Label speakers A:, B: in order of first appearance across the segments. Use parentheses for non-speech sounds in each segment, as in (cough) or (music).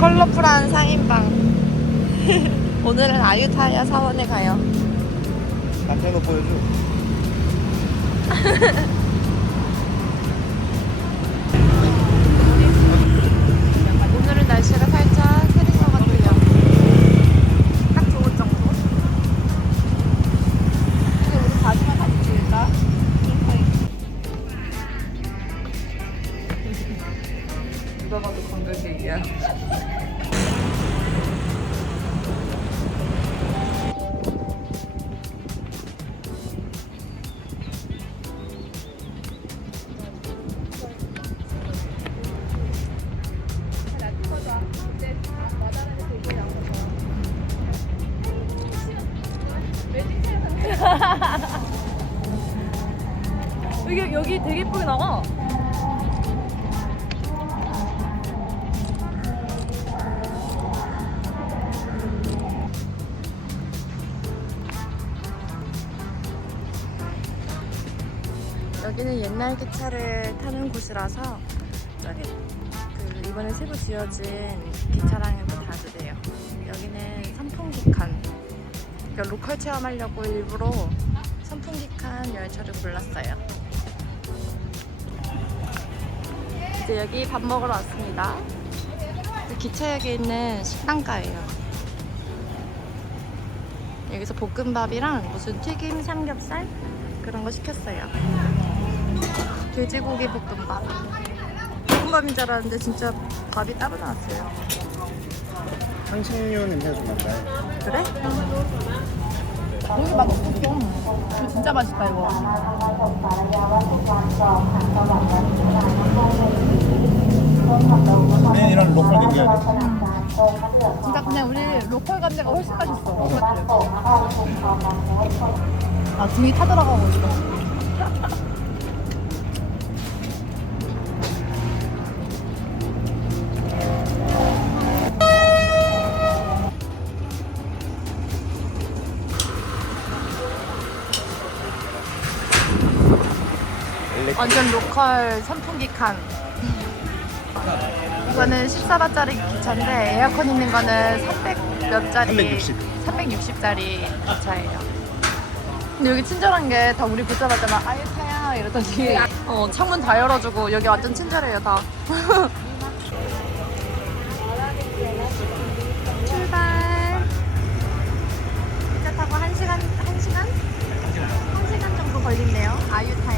A: 컬러풀한 상인방. (laughs) 오늘은 아유타야 사원에 가요.
B: 남편도 보여줘. (laughs)
A: 여기는 옛날 기차를 타는 곳이라서 저기 그 이번에 새로 지어진 기차랑도 다도 돼요. 여기는 선풍기 칸. 그러니까 로컬 체험하려고 일부러 선풍기 칸 열차를 골랐어요. 이제 여기 밥 먹으러 왔습니다. 기차역에 있는 식당가예요. 여기서 볶음밥이랑 무슨 튀김 삼겹살 그런 거 시켰어요. 돼지고기 볶음밥. 볶음밥인 줄 알았는데 진짜 밥이 따로 나왔어요.
B: 향신료 냄새가 좀 난다.
A: 그래?
C: 고기 맛 없었어. 이거 진짜 맛있다 이거.
B: 네, 이런 로컬 냄새가
C: 진짜 그냥 우리 로컬 감자가 훨씬 맛있어. 아 등이 타들어가고 있어.
A: 완전 로컬 선풍기 칸. 이거는 14바짜리 기차인데 에어컨 있는 거는 300 몇짜리
B: 360.
A: 360짜리 기차예요. 근데 여기 친절한 게 다 우리 붙자마자 막 아유 타야 이러더니 어, 창문 다 열어주고 여기 완전 친절해요 다. (laughs) 출발. 기차 타고 1시간 1시간? 1시간 정도 걸린대요. 아유 타야.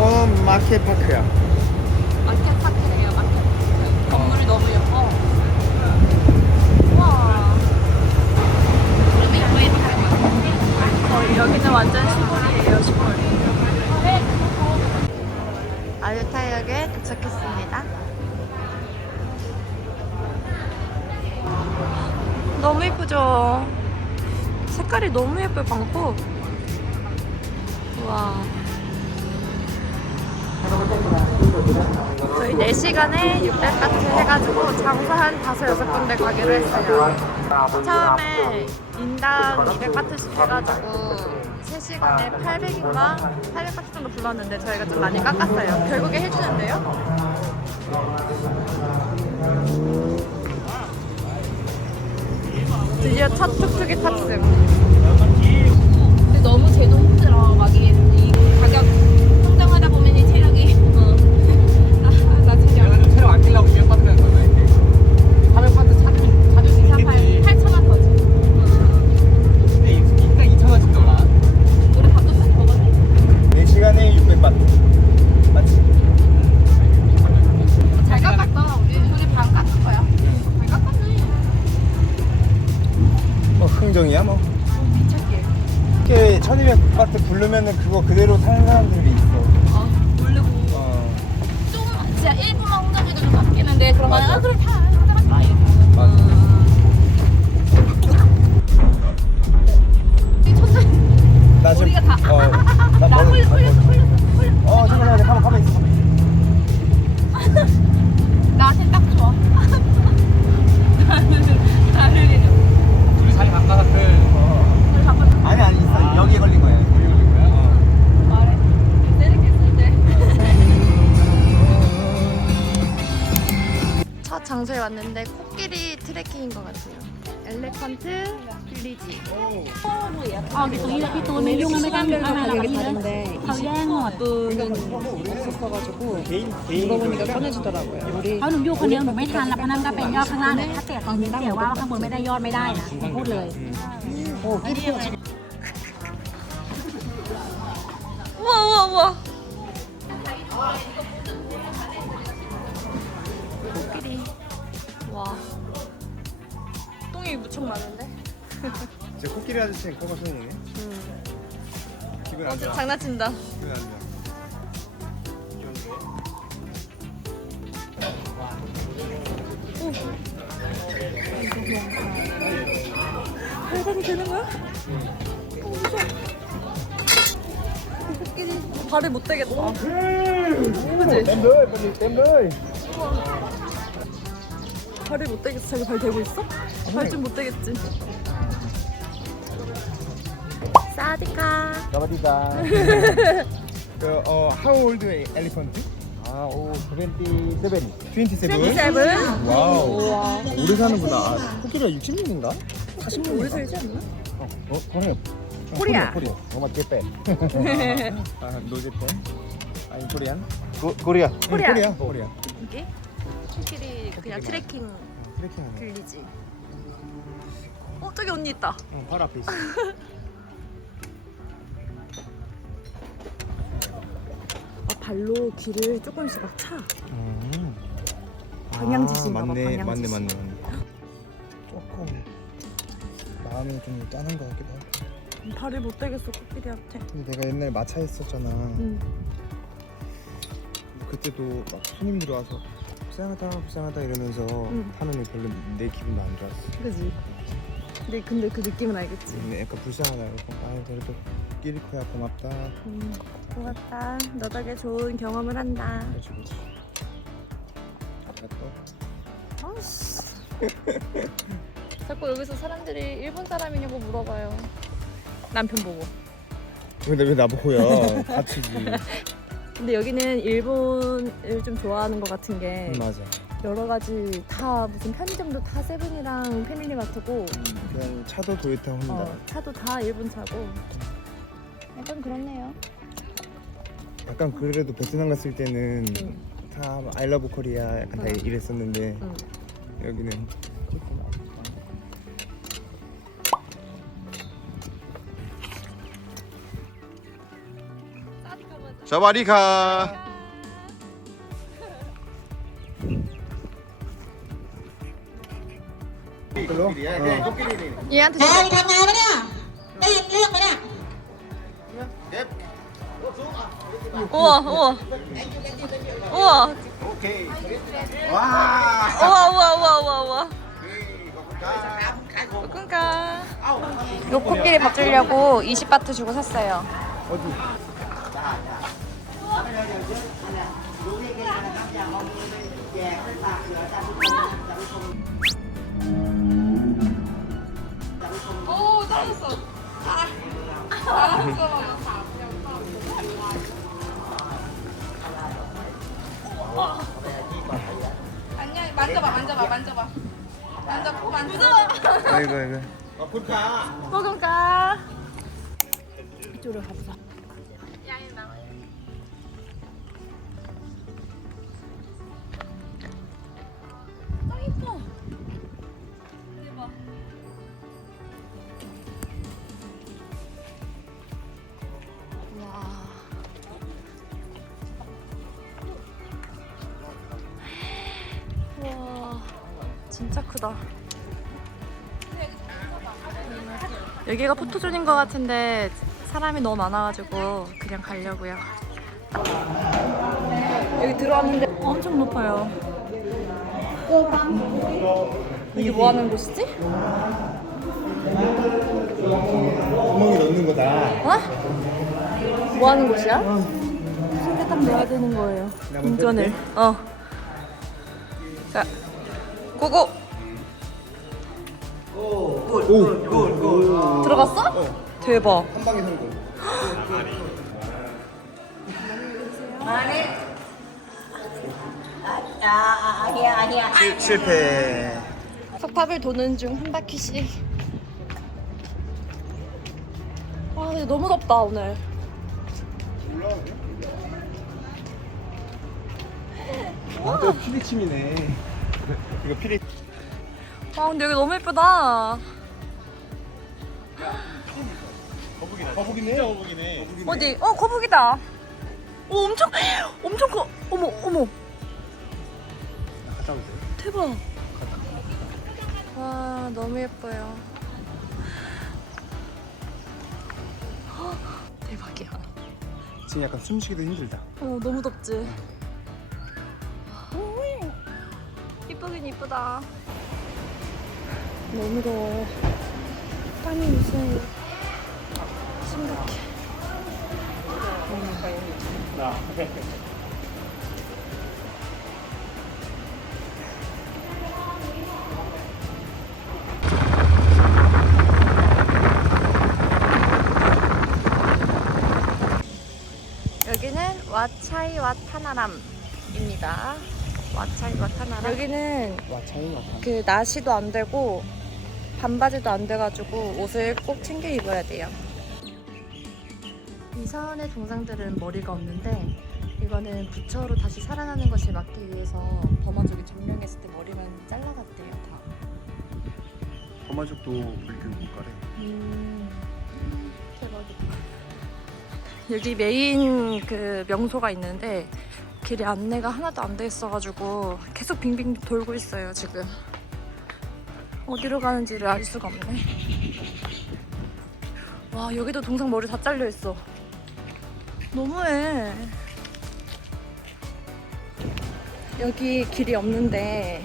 B: 어, 마켓 파크야.
A: 마켓 파크래요, 마켓 파크. 건물이 너무 예뻐. 우와. 어, 여기는 완전 시골이에요, 시골. 아유타역에 도착했습니다. 너무 예쁘죠? 색깔이 너무 예뻐요, 방콕. 우와. 저희 4시간에 600바트 해가지고 장사 한 5, 6군데 가기로 했어요. 처음에 인당 200바트씩 해가지고 3시간에 800인가 800바트 정도 불렀는데 저희가 좀 많이 깎았어요. 결국에 해주는데요. 드디어 첫 툭툭이 탑승.
C: 근데 너무 제도 힘들어. 막
D: แย่งหมด
A: 없었어가지고 물어보니까 꺼내주더라고요. 우리
D: เพราะหนูอยู่คนเดียวหนูไม่ทันแล้วเพราะนั่นก็เป็นยอดข้างล่างเนี่ยถ้าเตะตรงนี้เสียว่าข้างบนไม่ได้ยอดไม่ได้นะพูดเลย
A: 우와 우와 우와. 코끼리. 와. 똥이 무척 많은데?
E: 제 코끼리 아저씨는 코가 소용이네. 기분 안
A: 어제
E: 좋아.
A: 장난친다.
E: 기분 안 좋아.
A: 발걸음 되는 거야? 어, 무서워. 발을 못 대겠다. 그치?
E: 땜들 빨리 땜들.
A: 발을 못 대겠어. 자기 발 대고 있어? 발 좀 못 대겠지. 사디카.
E: 가바디다. (laughs) 그, 어, how old elephant? 아, 오, 27. 27?
A: 27.
E: 와우. 오래 사는구나. 아, 코끼리가 60년인가? 40년
A: 오래 살지 않나?
E: 어, 어, 코리아.
A: 코리아.
E: 코리아. 어마 제페. (laughs) 아, 노 제페. 아니 코리안? 코, 코리아.
A: 코리아.
E: 코리아. 코리아.
A: 이게 코끼리 그냥 트레킹
E: 트레킹하는.
A: 빌리지. 어 저기 언니 있다.
E: 응, 바로 앞에 있어. (laughs)
A: 아, 발로 귀를 조금씩 막 차.
E: 음.
A: 방향 지시인가 봐,
E: 맞네,
A: 방향
E: 맞네. 맞네, 맞네. 조금 마음이 좀 짠한 것 같기도 하고.
A: 발을 못 대겠어 코끼리한테.
E: 근데 내가 옛날에 마차 했었잖아.
A: 응.
E: 그때도 막 손님들이 와서 불쌍하다, 불쌍하다 이러면서
A: 응.
E: 하면 별로 내 기분도 안 좋았어.
A: 그지. 근데 근데 그 느낌은 알겠지.
E: 근데 약간 불쌍하다 이러고 아 그래도 끼리코야 고맙다.
A: 음, 고맙다. 너 덕에 좋은 경험을 한다.
E: 그렇지, 그렇지. 또
A: 아씨. 자꾸 여기서 사람들이 일본 사람이냐고 물어봐요. 남편 보고.
E: 근데 왜 나보고요? 같이지. (laughs)
A: 근데 여기는 일본을 좀 좋아하는 것 같은 게
E: 맞아.
A: 여러 가지 다 무슨 편의점도 다 세븐이랑 패밀리마트고
E: 그냥 차도 도요타 혼다.
A: 어, 차도 다 일본 차고 약간 그렇네요.
E: 약간 그래도 베트남 갔을 때는
A: 응.
E: 참 아이러브 코리아 약간 다
A: 응.
E: 이랬었는데
A: 응.
E: 여기는
D: 조금 아쉽다. 사바리카 네, 어. 얘한테 줘.
A: 우와 우와 우와.
E: 오케이 와
A: 우와 우와 우와 우와 우와. 그러니까 요 코끼리 밥 주려고 20바트 주고 샀어요.
E: 어디
A: 오 잘했어
C: 안녕 만져봐 만져봐 만져봐. 만져 만져
E: 아이고 아이고.
A: 먹을까? 이쪽으로 가보 진짜 크다 여기가 포토존인 것 같은데 사람이 너무 많아가지고 그냥 가려고요. 여기 들어왔는데 엄청 높아요. 이게 뭐 하는 곳이지?
E: 구멍이 넣는 거다
A: 어? 뭐 하는 곳이야? 손대딱 내야 되는 거예요. 운전을. 어. 자, 고고.
E: 오오오
A: 들어갔어? 대박.
E: 한 방에 성공
D: 아, 아기야,
E: 실, 실패.
A: 석탑을 도는 중 한 바퀴씩. 와, 근데 너무 덥다 오늘.
E: 아, 또 피리침이네. (laughs) 이거 피리.
A: 아, 근데 여기 너무 예쁘다.
E: 거북이네. 진짜 거북이네.
A: 어디? 어, 거북이다. 오, 엄청, 엄청 커. 어머, 어머.
E: 갔다 오세요.
A: 대박. 와, 너무 예뻐요. 헉, (gasps) 대박이야.
E: 지금 약간 숨쉬기도 힘들다.
A: 어, 너무 덥지? 오, 이쁘긴 이쁘다. 너무 더워요. 땀이 무슨 심각해. 여기는 와차이 와타나람입니다. 와차이 와타나람. 여기는
E: 와, 차이가 없다.
A: 그 나시도 안 되고 반바지도 안 돼가지고 옷을 꼭 챙겨 입어야 돼요. 이사원의 동상들은 머리가 없는데 이거는 부처로 다시 살아나는 것을 막기 위해서 버마족이 점령했을 때 머리만 잘라갔대요 다.
E: 버마족도 불교 국가래.
A: 음, 대박이다. 여기 메인 그 명소가 있는데 길이 안내가 하나도 안 돼 있어가지고 계속 빙빙 돌고 있어요 지금. 어디로 가는지를 알 수가 없네. 와 여기도 동상 머리 다 잘려 있어. 너무해. 여기 길이 없는데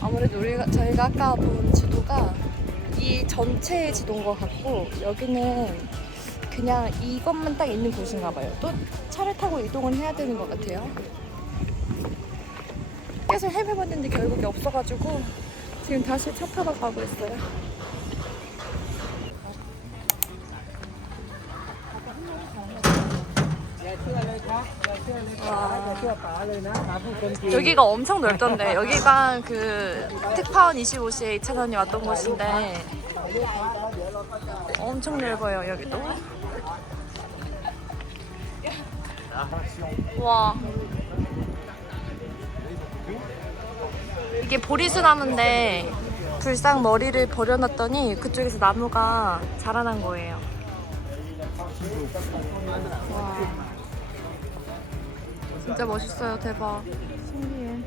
A: 아무래도 우리가 저희가 아까 본 지도가 이 전체의 지도인 것 같고 여기는 그냥 이것만 딱 있는 곳인가 봐요. 또 차를 타고 이동을 해야 되는 것 같아요. 계속 헤매봤는데 결국에 없어가지고 지금 다시 차 타러 가고 있어요. 와. 여기가 엄청 넓던데 여기가 그 특파원 25시에 이찬원이 왔던 곳인데 엄청 넓어요 여기도 와. 이게 보리수 나무인데 불상 머리를 버려놨더니 그쪽에서 나무가 자라난 거예요. 와. 진짜 멋있어요 대박. 신기해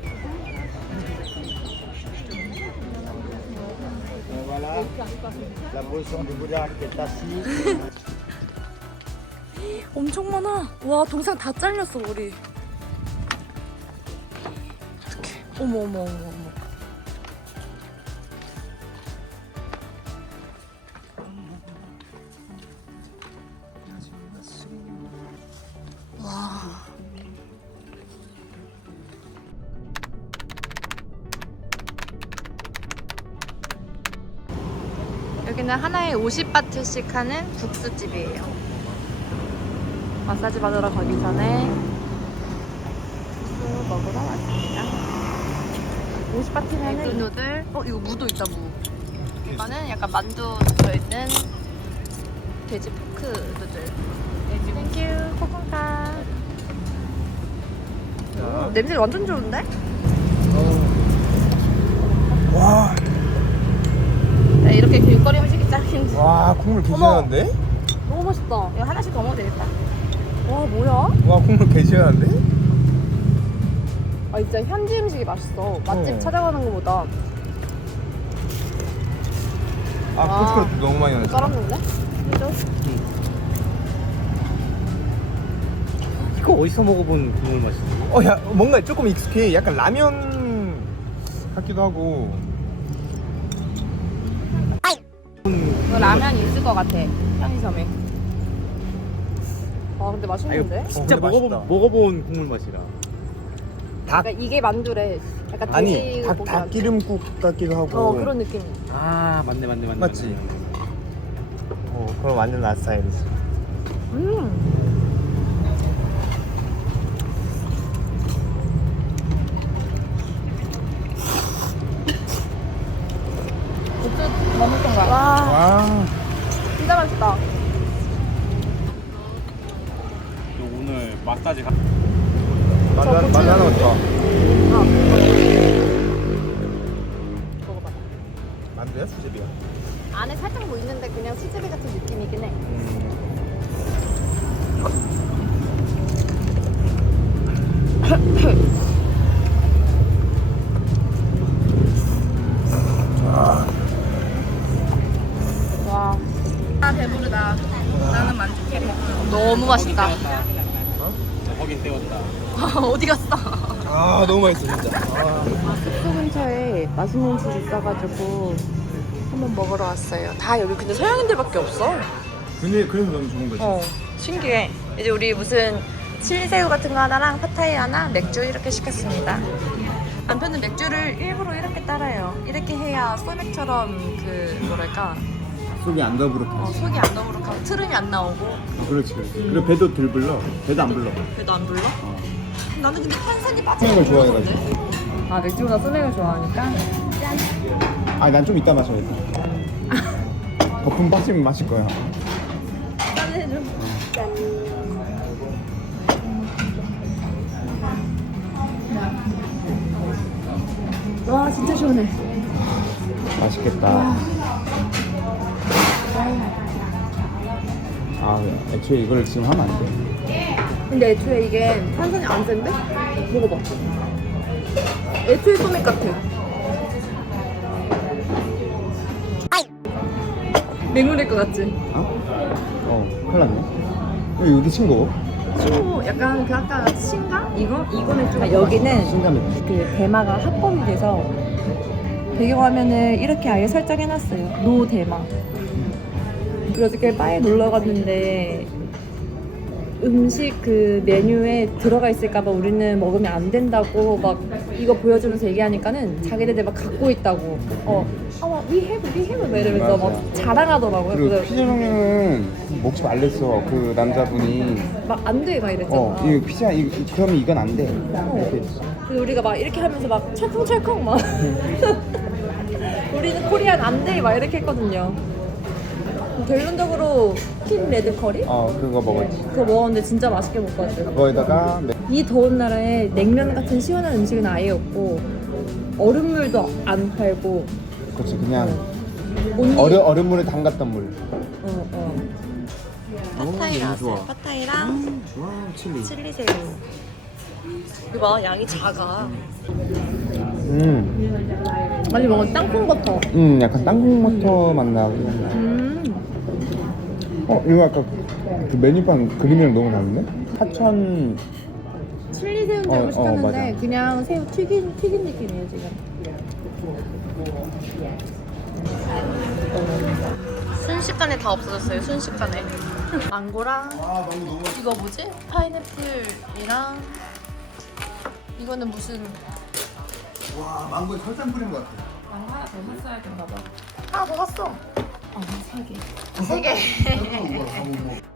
A: (laughs) 엄청 많아. 와 동상 다 잘렸어 머리. 어떡해. 어머 어머 어머 어머. 와. 여기는 하나에 50바트씩 하는 국수집이에요. 마사지 받으러 가기 전에 술 먹으러 왔습니다. 50바트면은 에그 누들. 어 이거 무도 있다 무. 이거는 약간 만두 들어있는 돼지 포크 누들. 땡큐 코콘카. 오, 냄새 완전 좋은데?
E: 와,
A: 네, 이렇게 길거리 음식이 짱인데.
E: 와, 국물 개시원한데?
A: 너무 맛있다. 이거 하나씩 더 먹어도 되겠다. 와 뭐야?
E: 와, 국물 개시원한데?
A: 아 진짜 현지 음식이 맛있어. 맛집
E: 어.
A: 찾아가는 것보다
E: 아,
A: 와.
E: 고춧가루 너무 많이 넣었어.
A: 쩔었는데? 그죠?
B: 이거 어디서 먹어본 국물 맛이지?
E: 어, 야, 뭔가 조금 익숙해. 약간 라면 같기도 하고.
A: 이거 라면 있을 것 같아. 편의점에. 아 근데
B: 아,
A: 맛있는데?
B: 이거 진짜
E: 근데
B: 먹어본
E: 맛있다.
B: 먹어본 국물 맛이라.
E: 닭,
A: 그러니까 이게 만두래. 약간
E: 아니,
A: 돼지
E: 닭,
A: 고기
E: 닭
A: 만두.
E: 기름국 같기도 하고.
A: 어 그런 느낌.
B: 아 맞네 맞네 맞네.
E: 맞지?
B: 맞네.
E: 어, 그럼 완전 나 스타일이지.
A: 음.
B: 마사지 가.
E: 만두 만두 하나만 더. 만두야 수제비야?
A: 안에 살짝 뭐 있는데 그냥 수제비 같은 느낌이긴 해. (laughs) 너무 맛있어
F: 진짜.
A: 숙소 근처에 맛있는 집 있어가지고 한번 먹으러 왔어요. 다 여기 근데 서양인들밖에 없어.
F: 근데 그래서 너무 좋은 거지.
A: 어, 신기해. 이제 우리 무슨 칠리새우 같은 거 하나랑 파타이 하나, 맥주 이렇게 시켰습니다. 남편은 맥주를 일부러 이렇게 따라요. 이렇게 해야 소맥처럼 그 뭐랄까
E: 속이 안 더부룩해.
A: 어, 속이 안 너무룩하고 트름이 안 나오고
E: 어, 그렇지 그렇지. 그리고 배도 덜 불러. 배도 안 불러.
A: 배도 안 불러?
E: 어.
A: 나는 근데 탄산이 빠지는
E: 소맥을 좋아해가지고.
A: 아 맥주보다 소맥을 좋아하니까
E: 아 난 좀 이따 마셔야 돼. (laughs) 거품 빠지면 마실 거야.
A: 짠 해줘. 와 진짜 시원해.
E: 맛있겠다. 아 애초에 이걸 지금 하면 안 돼.
A: 근데 애초에 이게 탄산이 안 센데? 먹어봐. 애초에 소맥 같아. 맹물일 것 같지?
E: 어? 어, 큰일 났네. 왜 여기 싱거워?
A: 친구 약간 그 아까 신가? 이거? 이거는 좀 아, 여기는
E: 신감이.
A: 그 대마가 합법이 돼서 배경화면을 이렇게 아예 설정해놨어요. 노 대마. 그래서 어저께 바에 놀러 갔는데 음식 그 메뉴에 들어가 있을까봐 우리는 먹으면 안 된다고 막 이거 보여주면서 얘기하니까는 자기네들 막 갖고 있다고. 어, 어, we have, we have 막 이러면서 막
E: 맞아.
A: 자랑하더라고요.
E: 그리고
A: 그래서
E: 피자 종류는 먹지 말랬어. 그 남자분이.
A: 막 안 돼 막 이랬잖아.
E: 어, 이 피자 이 그러면 이건 안 돼. 이렇게 했어.
A: 그래서 우리가 막 이렇게 하면서 막 철컹철컹 막 (laughs) 우리는 코리안 안 돼 막 이렇게 했거든요. 결론적으로 킨 레드 커리
E: 어, 그거 먹었지.
A: 그거 먹었는데 진짜 맛있게 먹고 왔어요.
E: 그거에다가 매-
A: 이 더운 나라에 냉면 같은 시원한 음식은 아예 없고 얼음물도 안 팔고
E: 그렇지 그냥
A: 온리
E: 얼음 얼음물에 담갔던 물.
A: 어, 어. 파타이 나왔어요. 파타이랑
E: 좋아 칠리.
A: 칠리 새우. 이거 봐 양이 작아.
E: 음,
A: 많이 먹은 땅콩 버터.
E: 음 약간 땅콩버터 맛 나고.
A: 음.
E: 어 이거 아까 그 메뉴판 그림이랑 너무 다른데? 하천
A: 칠리 새우인 줄
E: 어, 어,
A: 시켰는데
E: 맞아.
A: 그냥 새우 튀긴 튀긴 느낌이에요 지금. 순식간에 다 없어졌어요. 순식간에. 망고랑 이거 뭐지? 파인애플이랑 이거는 무슨
F: 와 망고에 설탕 뿌린 것 같아.
A: 하나 더 샀어. 아, 세 개. 세 개.